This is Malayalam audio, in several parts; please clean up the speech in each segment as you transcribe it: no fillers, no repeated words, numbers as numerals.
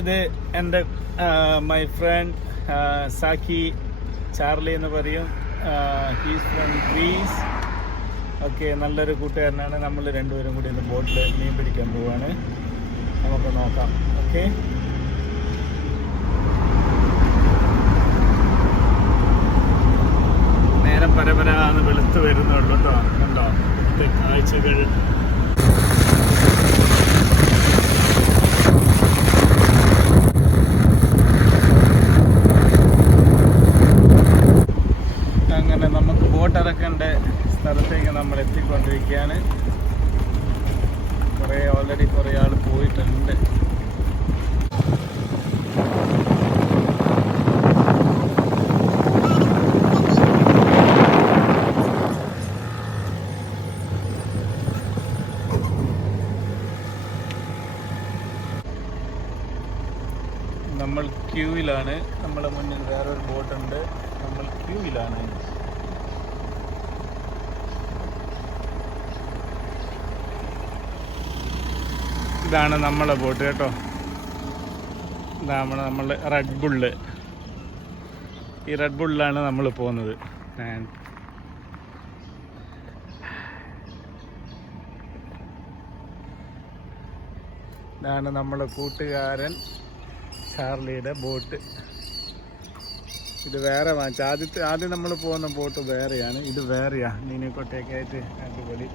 ഇത് എൻ്റെ മൈ ഫ്രണ്ട് സാക്കി ചാർലി എന്ന് പറയും. He's from Greece. ഓക്കെ, നല്ലൊരു കൂട്ടുകാരനാണ്. നമ്മൾ രണ്ടുപേരും കൂടി ഇന്ന് ബോട്ടിൽ മീൻ പിടിക്കാൻ പോവാണ്. നമുക്ക് നോക്കാം. ഓക്കെ, നേരം പരപരാന്ന് വെളുത്ത് വരുന്നുള്ളൂ കേട്ടോ. കണ്ടോ കാഴ്ചകൾ. അങ്ങനെ നമുക്ക് ബോട്ട് ഇറക്കേണ്ട സ്ഥലത്തേക്ക് നമ്മൾ എത്തിക്കൊണ്ടിരിക്കുകയാണ്. ഓൾറെഡി കുറേ ആൾ പോയിട്ടുണ്ട്. നമ്മൾ ക്യൂവിലാണ്. നമ്മുടെ മുന്നിൽ വേറൊരു ബോട്ടുണ്ട്. നമ്മൾ ക്യൂവിലാണ്. ഇതാണ് നമ്മളെ ബോട്ട് കേട്ടോ. ഇതാണ് നമ്മൾ റെഡ് ബുള്ള്. ഈ റെഡ് ബുള്ളിലാണ് നമ്മൾ പോകുന്നത്. ഇതാണ് നമ്മളെ കൂട്ടുകാരൻ ചാർലിയുടെ ബോട്ട്. ഇത് വേറെ വാങ്ങിച്ച. ആദ്യം നമ്മൾ പോകുന്ന ബോട്ട് വേറെയാണ്, ഇത് വേറെയാ. മീനിക്കോട്ടയൊക്കെ ആയിട്ട് അടിപൊളി.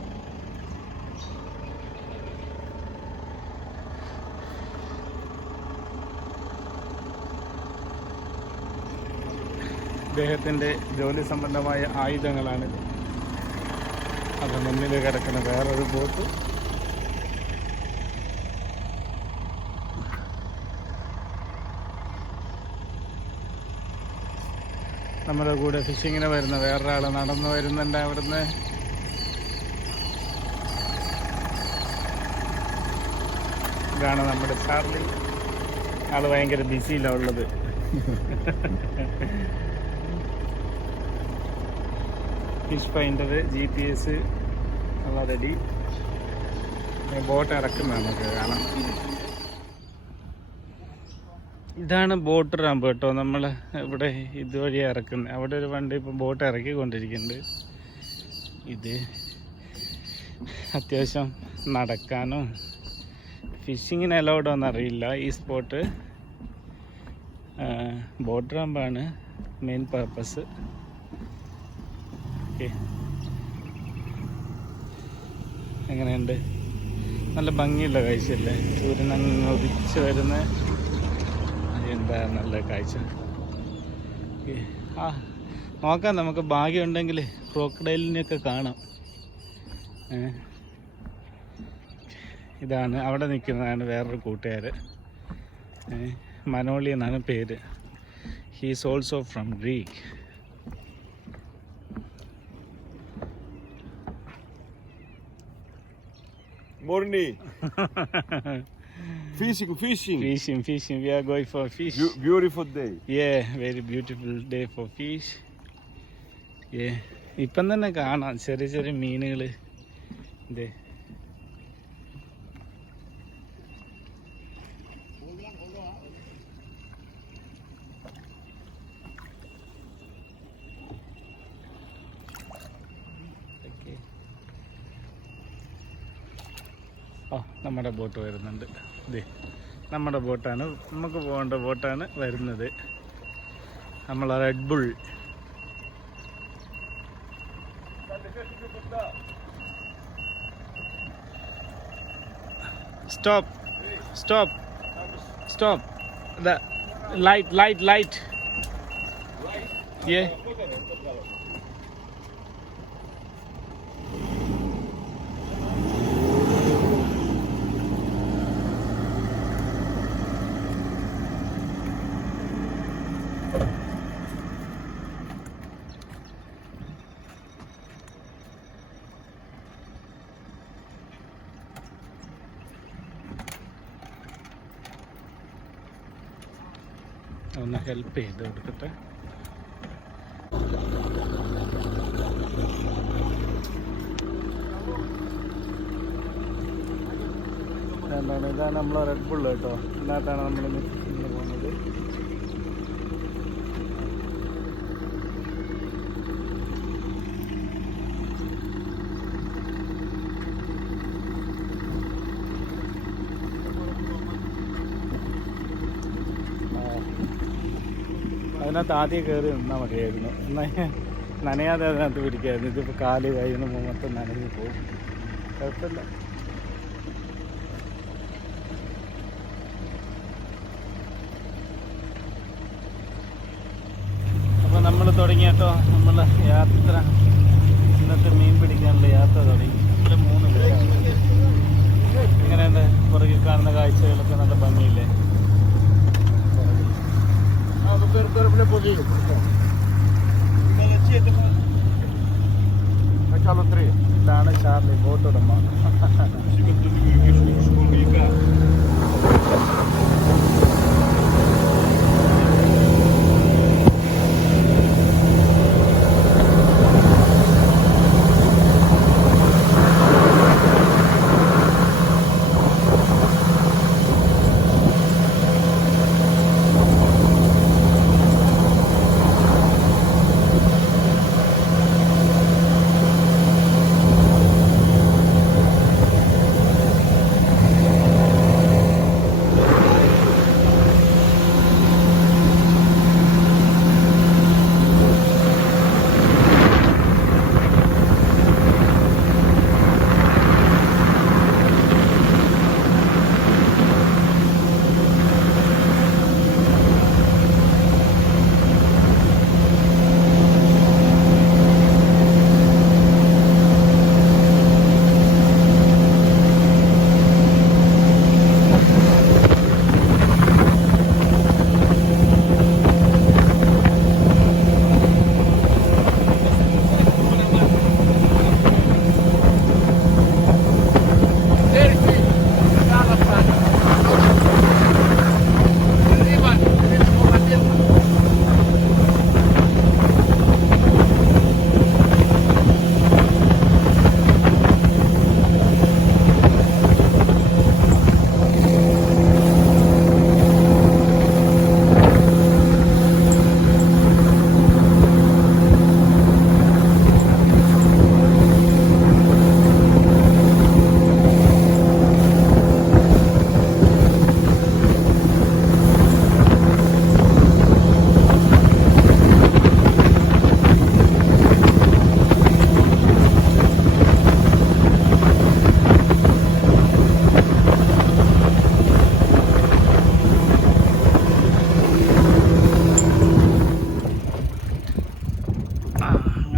അദ്ദേഹത്തിൻ്റെ ജോലി സംബന്ധമായ ആയുധങ്ങളാണിത്. അത് മുന്നിൽ കിടക്കുന്ന വേറൊരു ബോട്ട്. നമ്മുടെ കൂടെ ഫിഷിങ്ങിന് വരുന്ന വേറൊരാൾ നടന്നു വരുന്നുണ്ട് അവിടുന്ന്. ഇതാണ് നമ്മുടെ ചാർലി. ആള് ഭയങ്കര ബിസിയിലാണ് ഉള്ളത്. ഫിഷ് ഫൈൻഡർ, GPS ഉള്ള റെഡി. ബോട്ട് ഇറക്കുന്നത് നമുക്ക് കാണാം. ഇതാണ് ബോട്ട് റാമ്പ് കേട്ടോ. നമ്മൾ ഇവിടെ ഇതുവഴി ഇറക്കുന്നത്. അവിടെ ഒരു വണ്ടി ഇപ്പം ബോട്ട് ഇറക്കിക്കൊണ്ടിരിക്കുന്നുണ്ട്. ഇത് അത്യാവശ്യം നടക്കാനും ഫിഷിങ്ങിന് അലൗഡ് എന്നറിയില്ല ഈ സ്പോട്ട്. ബോട്ട് റാമ്പാണ് മെയിൻ പർപ്പസ്. ഓക്കെ, എങ്ങനെയുണ്ട്? നല്ല ഭംഗിയുള്ള കാഴ്ചയല്ലേ? സൂര്യൻ അങ്ങ് ഉദിച്ച് വരുന്ന എന്താ നല്ല കാഴ്ച. നോക്കാം, നമുക്ക് ഭാഗ്യമുണ്ടെങ്കിൽ ക്രോക്കഡൈലിനെയൊക്കെ കാണാം. ഇതാണ് അവിടെ നിൽക്കുന്നതാണ് വേറൊരു കൂട്ടുകാർ. മനോളി എന്നാണ് പേര്. He's also from Greek. Morning. Fishing. We are going for fish. Beautiful day. Yeah, very beautiful day for fish. Yeah. ഇപ്പം തന്നെ കാണാം ചെറിയ ചെറിയ മീനുകൾ. ഇതേ നമ്മുടെ ബോട്ട് വരുന്നുണ്ട്. ഇതേ നമ്മുടെ ബോട്ടാണ്, നമുക്ക് പോകേണ്ട ബോട്ടാണ് വരുന്നത്. നമ്മൾ red bull. Stop. The light. Yeah. ഒന്ന് ഹെൽപ്പ് ചെയ്ത് കൊടുക്കട്ടെ. എന്താണ് ഇതാണ് നമ്മളെ റെഡ് ബുള്ള് കേട്ടോ. ഇതിനകത്താണ് നമ്മളിന്ന് ഫിഷിങ്ങിന് പോകുന്നത്. അതിനകത്ത് ആദ്യം കയറി നിന്നാൽ മതിയായിരുന്നു, എന്നാൽ നനയാതെ അതിനകത്ത് പിടിക്കായിരുന്നു. ഇതിപ്പോൾ കാല് കഴിയുന്ന മൊത്തം നനഞ്ഞു പോകും. കുഴപ്പമില്ല. അപ്പോൾ നമ്മൾ തുടങ്ങി കേട്ടോ നമ്മളെ യാത്ര. ഇന്നത്തെ മീൻ പിടിക്കാനുള്ള യാത്ര തുടങ്ങി. ഇവിടെ 3 പേരാണ്. ഇങ്ങനെയുണ്ട് പുറകിൽ കാണുന്ന കാഴ്ചകളൊക്കെ നല്ല ഭംഗിയില്ലേ? ഇതാണ് ചാർലി, ബോട്ടുടമ.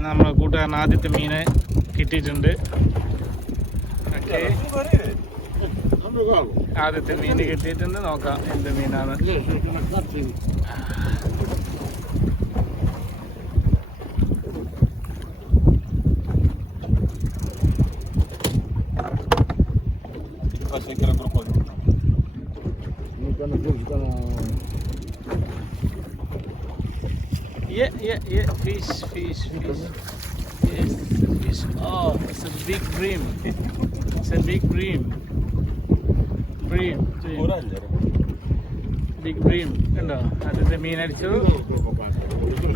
നമ്മളെ കൂട്ടുകാരൻ ആദ്യത്തെ മീനെ കിട്ടിയിട്ടുണ്ട്. ആദ്യത്തെ മീന് കിട്ടിയിട്ടുണ്ട്. നോക്കാം എന്ത് മീനാണ്. Yeah, fish. Yes, fish. Oh, it's a big bream. It's a big bream. Big bream. കണ്ടോ, അതിൻ്റെ മീനടിച്ചു.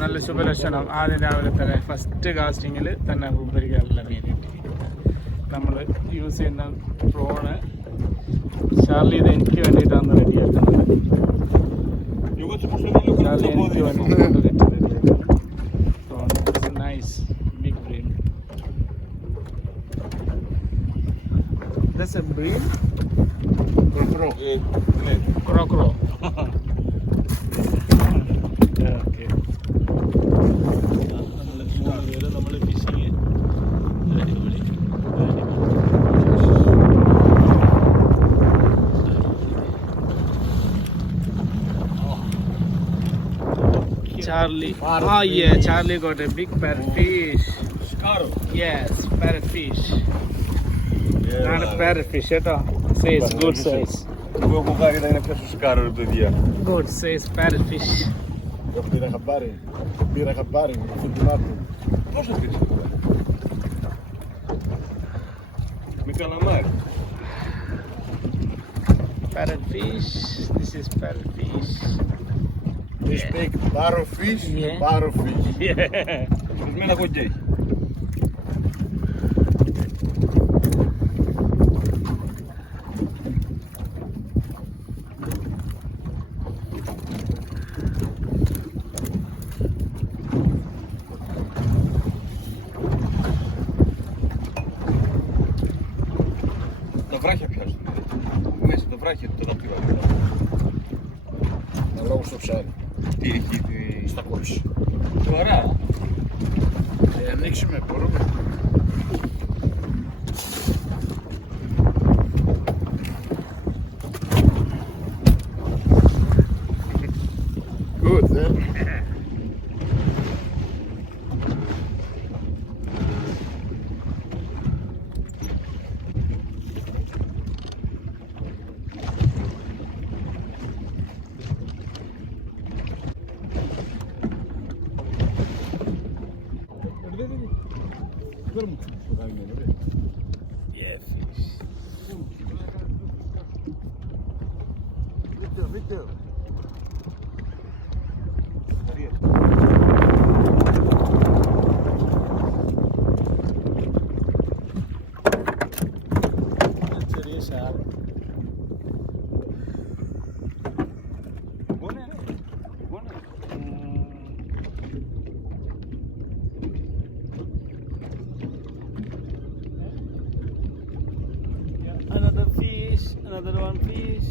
നല്ല ശുഭലക്ഷണം. ആദ്യം രാവിലെ തന്നെ ഫസ്റ്റ് കാസ്റ്റിങ്ങിൽ തന്നെ ഉപരിക്കാനുള്ള മീൻ കിട്ടി. നമ്മൾ യൂസ് ചെയ്യുന്ന പ്രോണ് ചാർലി ഇത് എനിക്ക് വേണ്ടിയിട്ടാണ് റെഡിയാക്കുന്നത്. ചാർലി എനിക്ക് വേണ്ടിയിട്ട് nice big bream. That's a bream? Crow. Okay. നമ്മൾ ഫിഷിങ് അടിപൊളി. Charlie. Oh yeah, Charlie got a big parrotfish. Yes, parrotfish. Not a parrotfish at all. Says good size. Good size parrotfish. Parrot fish. This is parrot fish. They speak Parrot fish, Yeah. Parrot fish. Yeah. Bismillah kujay. Βράχια πιάζουν. Μέσα το βράχι το ναπηρό. Να λόγω στο ψάρι. Τι έχει, Στα κόψη. Σοβαρά. Ανοίξουμε, μπορούμε. Good, then. Yeah, fish. Βίντεο. ചെറിയ ഷാർ another fish, another one fish.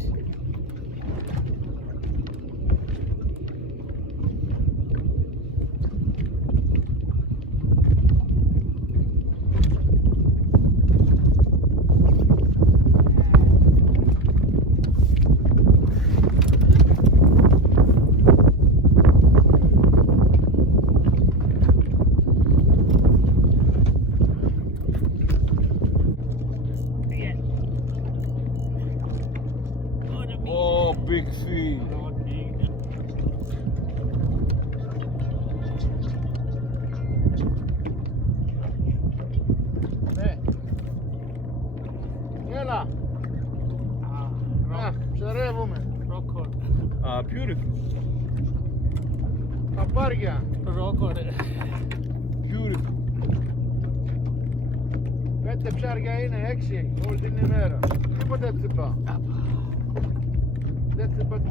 Oh, big fish. Ναι. Έλα. Ψαρεύουμε. Ah, beautiful. Παπάρια. Beautiful. 5 ψάρια είναι, 6 όλη την ημέρα. Τίποτα δεν τσιπά. Δεν τσιπά.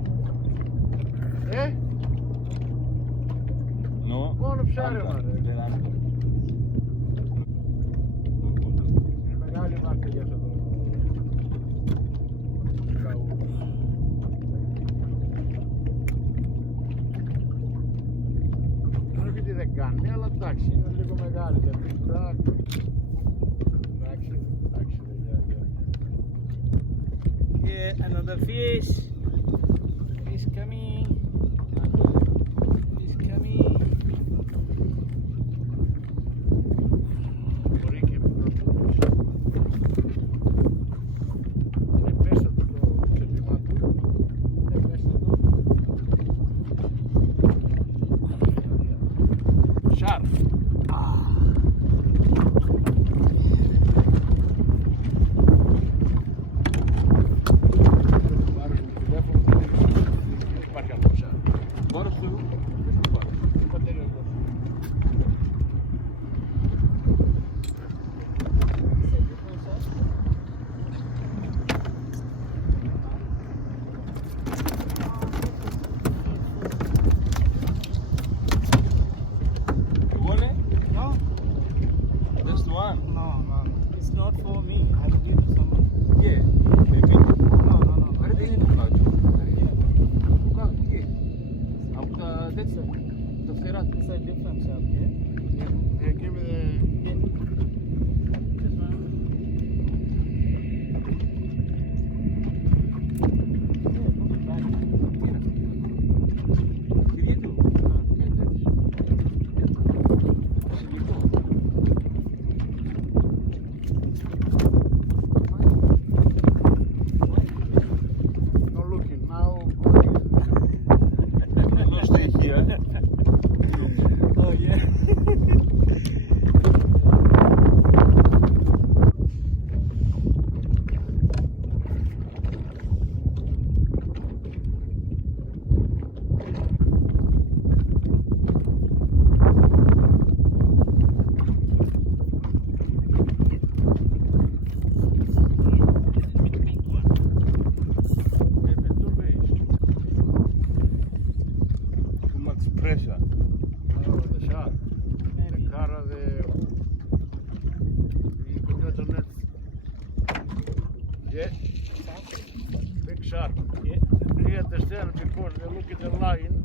No. Μόνο ψάρεμα, ρε. Είναι μεγάλη μάρκα για αυτό το καού. Όχι ότι δεν κάνει, αλλά εντάξει, είναι λίγο μεγάλη. Εντάξει, Yeah, another fish. Fish coming. Fish coming. Μπορεί και μικρός. Είναι μέσα του το ξεπλημά του. Είναι μέσα του. Σαρφ. Πάρω το τηλέφωνο, δεν υπάρχει άλλο σαρφ. shark. Yeah. Do you understand? Because they look at the line.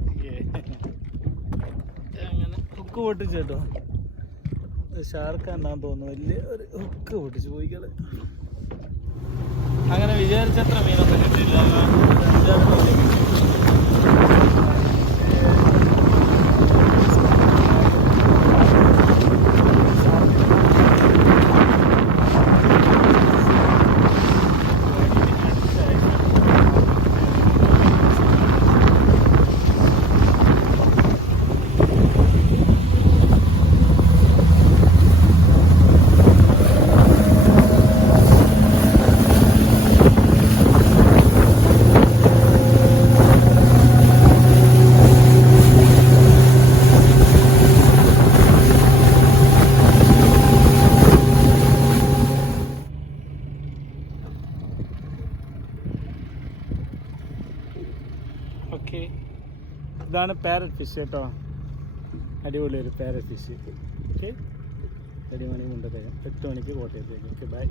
അങ്ങനെ ഹുക്ക് പൊട്ടിച്ചു കേട്ടോ. ഷാർക്കാന്നാന്ന് തോന്നുന്നു. വലിയ ഒരു ഹുക്ക് പൊട്ടിച്ചു പോയിക്കള്. അങ്ങനെ വിചാരിച്ചത്ര മീനൊന്നും കിട്ടിയില്ല. 5-6 മീൻ കിട്ടി. ഓക്കെ, ഇതാണ് പാരറ്റ് ഫിഷ് കേട്ടോ. അടിപൊളി ഒരു പാരറ്റ് ഫിഷ്. ഓക്കെ, 1 മണി മുണ്ടത്തേക്കും 8 മണിക്ക് കോട്ടയത്തേക്ക്. Okay, by.